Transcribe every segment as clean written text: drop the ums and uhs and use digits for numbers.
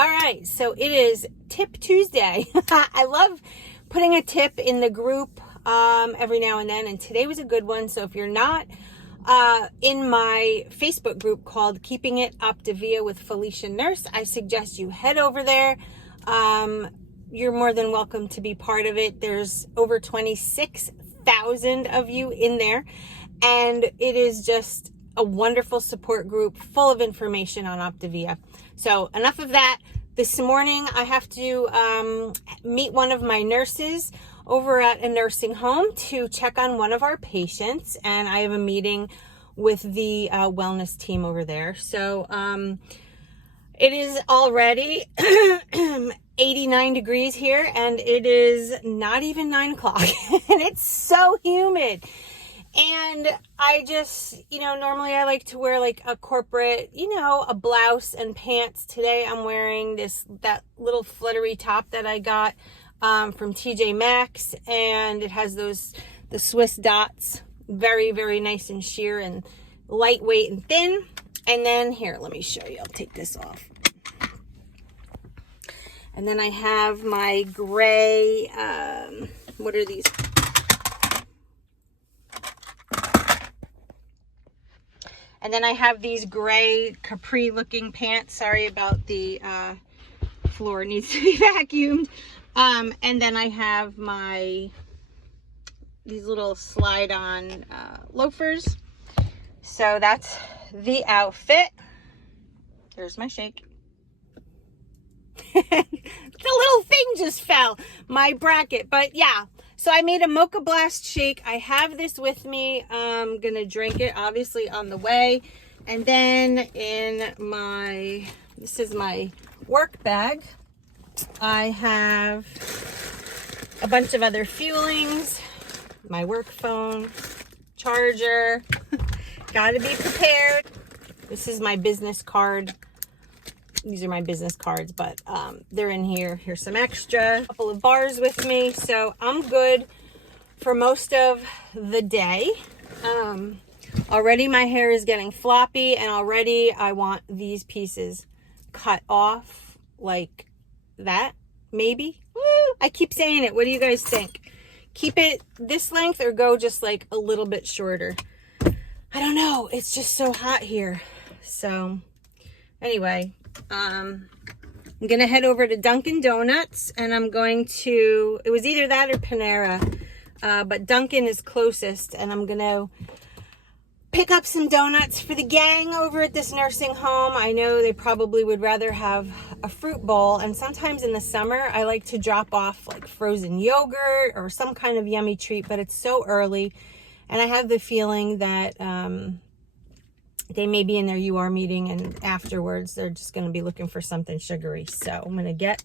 All right, so it is Tip Tuesday. I love putting a tip in the group every now and then, and today was a good one. So if you're not in my Facebook group called Keeping It Optavia with Felicia Nurse, I suggest you head over there. You're more than welcome to be part of it. There's over 26,000 of you in there, and it is just a wonderful support group full of information on Optavia. So enough of that. This morning I have to meet one of my nurses over at a nursing home to check on one of our patients, and I have a meeting with the wellness team over there. So it is already 89 degrees here, and it is not even 9 o'clock, and it's so humid. And I just, normally I like to wear like a corporate, a blouse and pants. Today I'm wearing that little fluttery top that I got from TJ Maxx, and it has the Swiss dots. Very, very nice and sheer and lightweight and thin. And then here, let me show you. I'll take this off. And then I have my gray, what are these? And then I have these gray capri looking pants. Sorry about the floor, needs to be vacuumed. And then I have these little slide on loafers. So that's the outfit. There's my shake. The little thing just fell, my bracket. But yeah, so I made a mocha blast shake. I have this with me. I'm gonna drink it obviously on the way. And then this is my work bag. I have a bunch of other fuelings, my work phone, charger. Gotta be prepared. This is my business card. These are my business cards, but they're in here. Here's some extra. A couple of bars with me. So I'm good for most of the day. Already my hair is getting floppy, and already I want these pieces cut off like that, maybe. Woo! I keep saying it. What do you guys think? Keep it this length or go just like a little bit shorter? I don't know. It's just so hot here. So anyway, I'm gonna head over to Dunkin' Donuts, and I'm going to, it was either that or Panera, but Dunkin' is closest, and I'm gonna pick up some donuts for the gang over at this nursing home. I know they probably would rather have a fruit bowl, and sometimes in the summer I like to drop off like frozen yogurt or some kind of yummy treat, but it's so early, and I have the feeling that they may be in their UR meeting, and afterwards they're just going to be looking for something sugary. So I'm going to get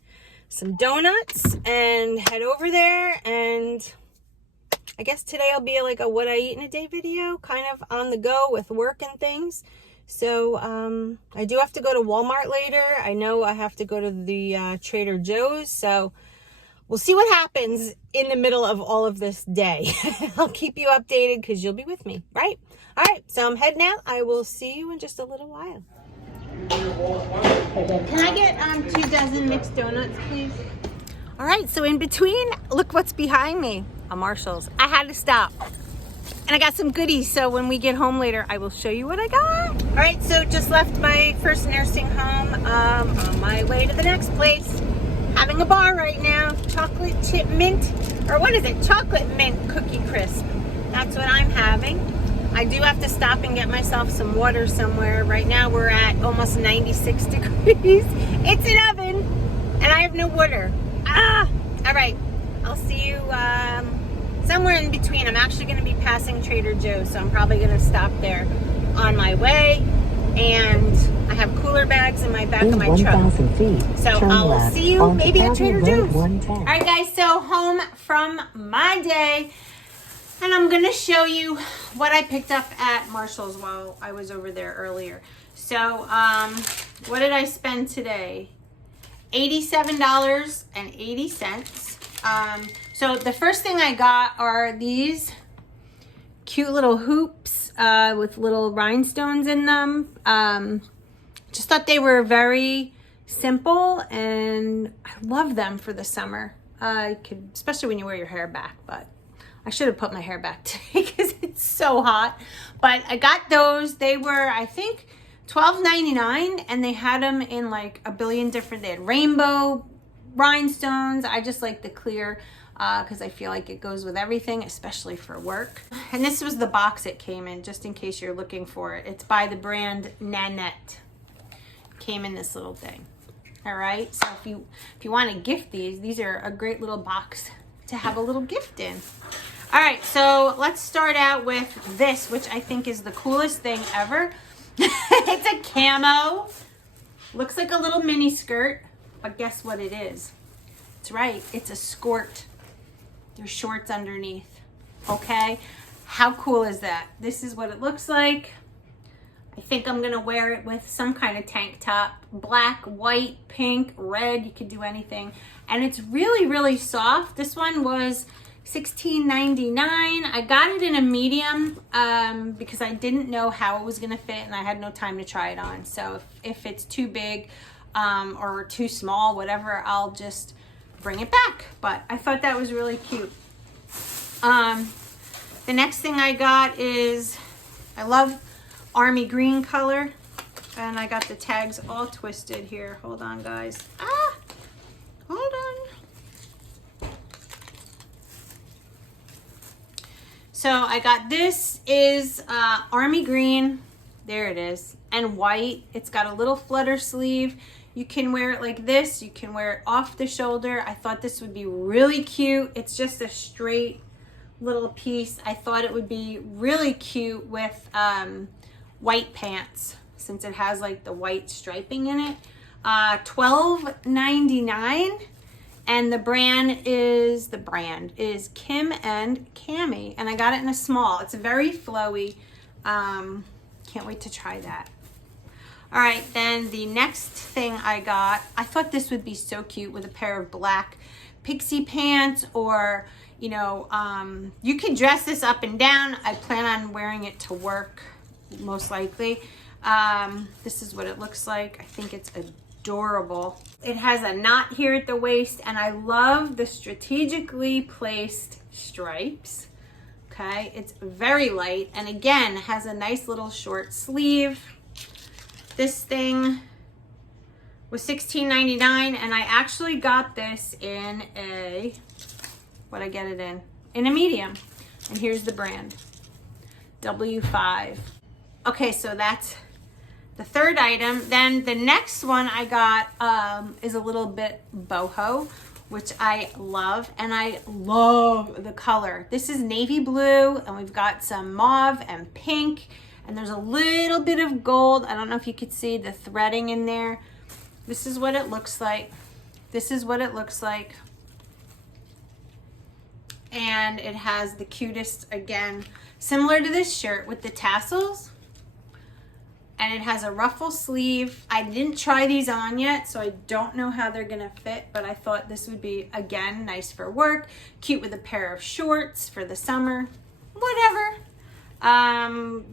some donuts and head over there, and I guess today will be like a what I eat in a day video, kind of on the go with work and things. So I do have to go to Walmart later. I know I have to go to the Trader Joe's, so we'll see what happens in the middle of all of this day. I'll keep you updated because you'll be with me, right? All right, so I'm heading out. I will see you in just a little while. Can I get 2 dozen mixed donuts, please? All right, so in between, look what's behind me. A Marshall's. I had to stop. And I got some goodies, so when we get home later, I will show you what I got. All right, so just left my first nursing home. On my way to the next place. Having a bar right now. Chocolate chip mint, or what is it? Chocolate mint cookie crisp. That's what I'm having. I do have to stop and get myself some water somewhere. Right now we're at almost 96 degrees. It's an oven, and I have no water. All right, I'll see you somewhere in between. I'm actually going to be passing Trader Joe's, so I'm probably going to stop there on my way. And I have cooler bags in my back of my truck. So I'll see you maybe at Trader Joe's. All right, guys, so home from my day. And I'm going to show you what I picked up at Marshall's while I was over there earlier. So, what did I spend today? $87.80. So the first thing I got are these cute little hoops with little rhinestones in them. Just thought they were very simple, and I love them for the summer. Especially when you wear your hair back, but I should have put my hair back today because it's so hot. But I got those. They were, I think, $12.99, and they had them in like a billion different, they had rainbow rhinestones. I just like the clear because I feel like it goes with everything, especially for work. And this was the box it came in, just in case you're looking for it. It's by the brand Nanette. Came in this little thing. All right, so if you want to gift these are a great little box to have a little gift in. All right, so let's start out with this, which I think is the coolest thing ever. It's a camo. Looks like a little mini skirt, but guess what it is? That's right, it's a skirt. There's shorts underneath, okay? How cool is that? This is what it looks like. I think I'm gonna wear it with some kind of tank top. Black, white, pink, red, you could do anything. And it's really, really soft. This one was $16.99. I got it in a medium because I didn't know how it was gonna fit and I had no time to try it on. So if it's too big or too small, whatever, I'll just bring it back. But I thought that was really cute. The next thing I got is, I love army green color, and I got the tags all twisted here. Hold on, guys. Hold on. So I got, this is army green, there it is, and white. It's got a little flutter sleeve. You can wear it like this, you can wear it off the shoulder. I thought this would be really cute. It's just a straight little piece. I thought it would be really cute with white pants, since it has like the white striping in it. $12.99, and the brand is Kim and Cami, and I got it in a small. It's very flowy. Can't wait to try that. All right, then the next thing I got, I thought this would be so cute with a pair of black pixie pants, or you know, you can dress this up and down. I plan on wearing it to work, most likely. This is what it looks like. I think it's adorable. It has a knot here at the waist, and I love the strategically placed stripes. Okay, it's very light, and again, has a nice little short sleeve. This thing was $16.99, and I actually got this in a, what'd I get it in? In a medium. And here's the brand, W5. Okay, so that's the third item. Then the next one I got is a little bit boho, which I love, and I love the color. This is navy blue, and we've got some mauve and pink, and there's a little bit of gold. I don't know if you could see the threading in there. This is what it looks like. This is what it looks like. And it has the cutest, again, similar to this shirt with the tassels. And it has a ruffle sleeve. I didn't try these on yet, so I don't know how they're gonna fit, but I thought this would be, again, nice for work, cute with a pair of shorts for the summer, whatever.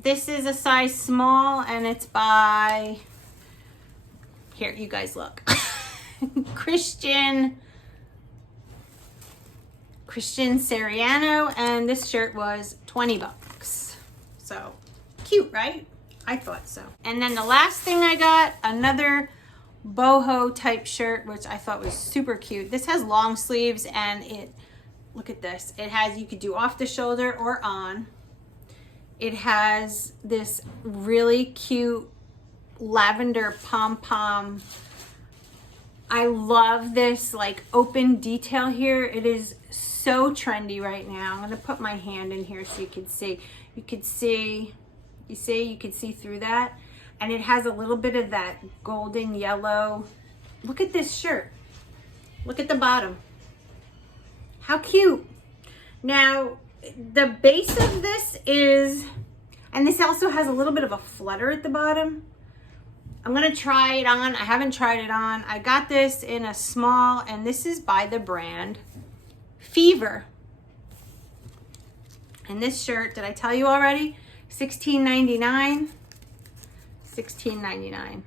This is a size small, and it's by, here, you guys look. Christian Siriano, and this shirt was 20 bucks. So cute, right? I thought so. And then the last thing I got, another boho type shirt, which I thought was super cute. This has long sleeves, and it, look at this. It has, you could do off the shoulder or on. It has this really cute lavender pom-pom. I love this like open detail here. It is so trendy right now. I'm gonna put my hand in here so you can see. You can see through that. And it has a little bit of that golden yellow. Look at this shirt. Look at the bottom. How cute. Now, the base of this is, and this also has a little bit of a flutter at the bottom. I'm gonna try it on. I haven't tried it on. I got this in a small, and this is by the brand Fever. And this shirt, did I tell you already? $16.99. $16.99.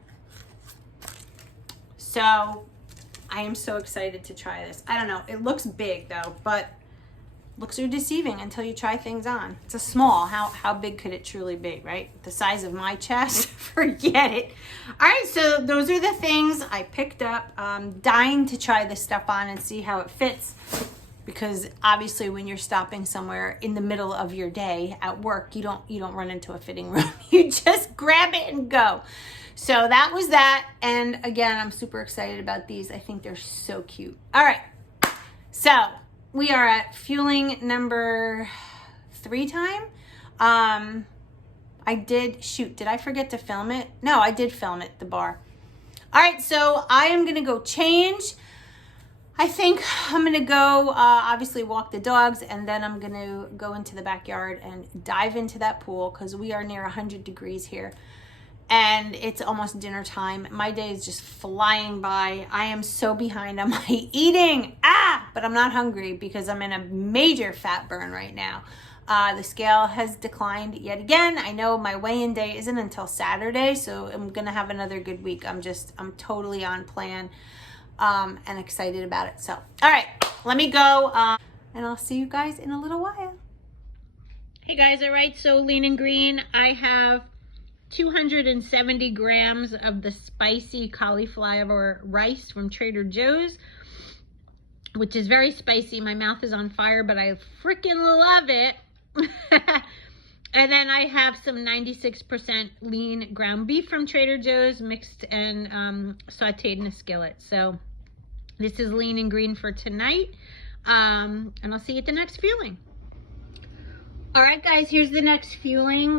So I am so excited to try this. I don't know, it looks big though, but looks are deceiving until you try things on. It's a small, how big could it truly be, right? The size of my chest, forget it. All right, so those are the things I picked up. Dying to try this stuff on and see how it fits, because obviously when you're stopping somewhere in the middle of your day at work, you don't run into a fitting room. You just grab it and go. So that was that. And again, I'm super excited about these. I think they're so cute. All right, so we are at fueling number 3 time. Did I forget to film it? No, I did film it, the bar. All right, so I am gonna go change. I think I'm gonna go obviously walk the dogs, and then I'm gonna go into the backyard and dive into that pool, because we are near 100 degrees here and it's almost dinner time. My day is just flying by. I am so behind on my eating. But I'm not hungry because I'm in a major fat burn right now. The scale has declined yet again. I know my weigh-in day isn't until Saturday, so I'm gonna have another good week. I'm totally on plan and excited about it. So, all right, let me go and I'll see you guys in a little while. Hey guys, all right, so Lean and Green, I have 270 grams of the spicy cauliflower rice from Trader Joe's, which is very spicy. My mouth is on fire, but I freaking love it. And then I have some 96% lean ground beef from Trader Joe's, mixed and sauteed in a skillet. So this is Lean and Green for tonight. And I'll see you at the next fueling. All right, guys, here's the next fueling.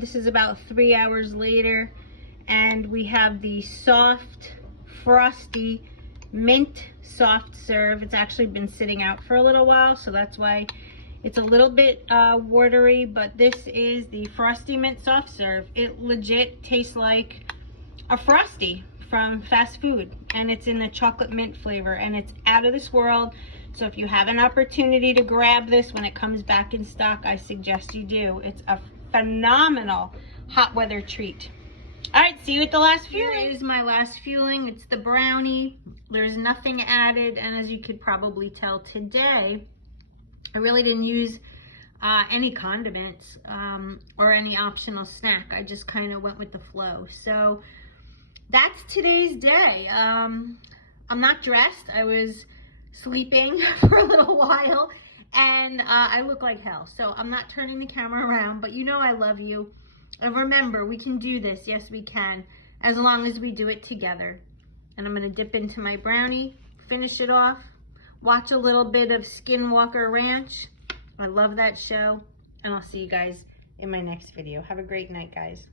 This is about 3 hours later, and we have the soft Frosty mint soft serve. It's actually been sitting out for a little while, so that's why it's a little bit watery, but this is the Frosty mint soft serve. It legit tastes like a Frosty from fast food, and it's in the chocolate mint flavor, and it's out of this world. So if you have an opportunity to grab this when it comes back in stock, I suggest you do. It's a phenomenal hot weather treat. All right, see you at the last fueling. Here is my last fueling. It's the brownie. There's nothing added, and as you could probably tell today, I really didn't use any condiments or any optional snack. I just kind of went with the flow. So that's today's day. I'm not dressed. I was sleeping for a little while, and I look like hell, so I'm not turning the camera around, but you know I love you, and remember, we can do this. Yes, we can, as long as we do it together. And I'm gonna dip into my brownie, finish it off, watch a little bit of Skinwalker Ranch. I love that show, and I'll see you guys in my next video. Have a great night, guys.